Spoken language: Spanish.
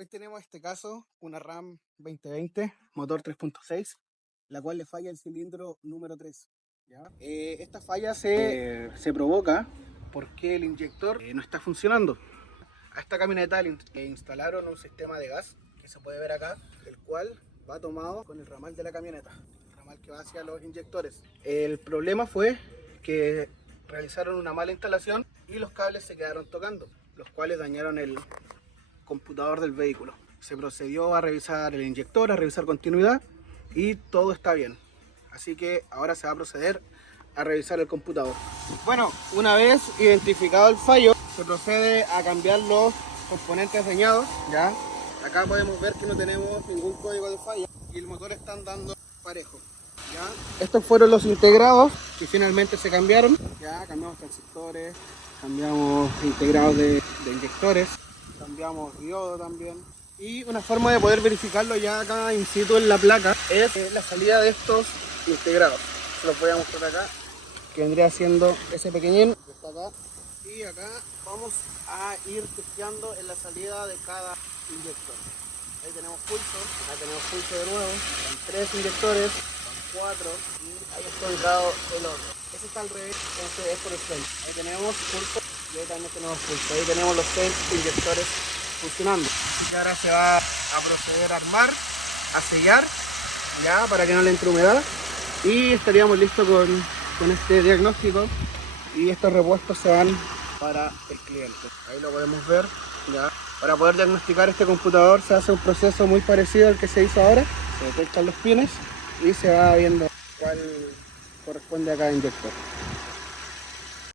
Hoy tenemos este caso, una RAM 2020, motor 3.6, la cual le falla el cilindro número 3. ¿Ya? Esta falla se provoca porque el inyector no está funcionando. A esta camioneta le instalaron un sistema de gas que se puede ver acá, el cual va tomado con el ramal de la camioneta, el ramal que va hacia los inyectores. El problema fue que realizaron una mala instalación y los cables se quedaron tocando, los cuales dañaron el computador del vehículo. Se procedió a revisar el inyector, a revisar continuidad y todo está bien. Así que ahora se va a proceder a revisar el computador. Bueno, una vez identificado el fallo, se procede a cambiar los componentes dañados. ¿Ya? Acá podemos ver que no tenemos ningún código de falla y el motor está andando parejo. ¿Ya? Estos fueron los integrados que finalmente se cambiaron. Ya cambiamos transistores, cambiamos integrados de inyectores, cambiamos diodo también. Y una forma de poder verificarlo ya acá in situ en la placa es la salida de estos integrados. Se los voy a mostrar acá, que vendría siendo ese pequeñín que está acá. Y acá vamos a ir testeando en la salida de cada inyector. Ahí tenemos pulso, acá tenemos pulso de nuevo, con 3 inyectores, con 4 y ahí está ubicado el otro. Ese está al revés, entonces es por el frente. Ahí tenemos pulso y ahí también tenemos pulso. Ahí tenemos los 6 inyectores funcionando. Así que ahora se va a proceder a armar, a sellar, ya para que no le entre humedad y estaríamos listos con este diagnóstico y estos repuestos se van para el cliente. Ahí lo podemos ver, ya. Para poder diagnosticar este computador se hace un proceso muy parecido al que se hizo ahora. Se detectan los pines y se va viendo cuál corresponde a cada inyector.